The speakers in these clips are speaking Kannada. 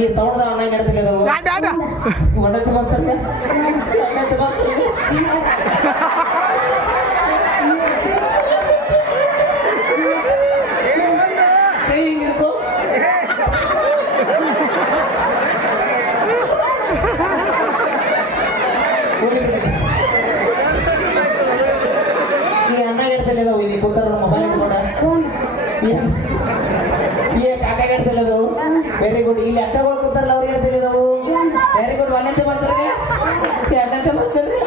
ಈ ಸೌಂಡ್ದ ಅಣ್ಣ ಹೇಳ್ತಿಲ್ಲ ಈ ಆಟ ಆಟ ಒಡತ್ತು ಅದಾವು ಒಡತ್ತು ಬಿಡಿ. ಈ ಅಣ್ಣ ಹೇಳ್ತಿಲ್ಲ ಅದಾವು ಇಲ್ಲಿ ಕೂತಾರ ಮೊಬೈಲ್ ಇಟ್ಕೊಂಡ. ಏನ್? ವೆರಿ ಗುಡ್ ಇಲ್ಲಿ ಅಕ್ಕಗಳು ಕೂತಾರಲ್ಲ, ಅವ್ರು ಹೇಳ್ತಿಲ್ಲ ನಾವು. ವೆರಿ ಗುಡ್ ಒಂದಂತೆ ಮಾಸ್ತರ್ಗೆ? ಎರಡಂತೆ ಮಾಸ್ತರ್ಗೆ.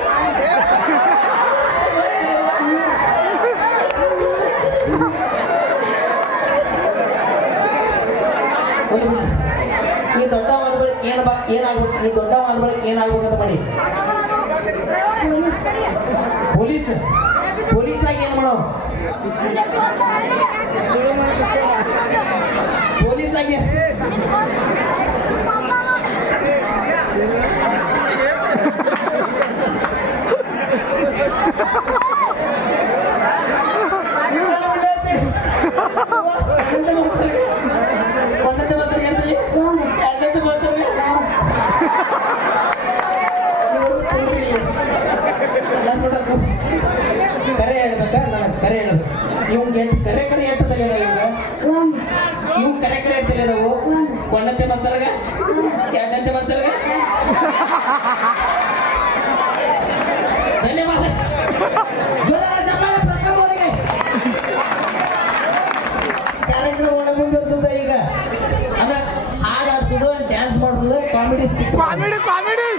ನೀ ದೊಡ್ಡ ಮಾತುಗಳಿಗೆ ಏನ್ ಬಾ ಏನಾಗ್ಬೇಕು ನೀ ದೊಡ್ಡ ಮಾತುಗಳಿಗೆ ಏನಾಗ್ಬೇಕಂತ ಮಾಡಿ. ಪೊಲೀಸ್. ಪೊಲೀಸ್ ಆಗಿ ಏನ್ ಮಾಡೋ ಪೊಲೀಸ್ ಆಗಿ ಮಾಸ್ತರ್ಗೆ ಹೇಳ್ತೀನಿ ಎರಡಂತೆ ಮಾಸ್ತರ್ಗೆ ಇವ್ರು ಕುಂಡ್ರಿ ಇಲ್ಲಿ. ಕರೆ ಹೇಳ್ಬೇಕಾ? ನನಗೆ ಕರೆ ಹೇಳ್ಬೇಕು ಕರೆ ಕರೆ ಎಂಟು ತಲೆಯದ ಇವ್ ಕರೆ ಕರೆ ಎಂಟು ತಲೆಯದವು ಮಾಸ್ತರ್ಗ ಧನ್ಯವಾದ. Comedy comedy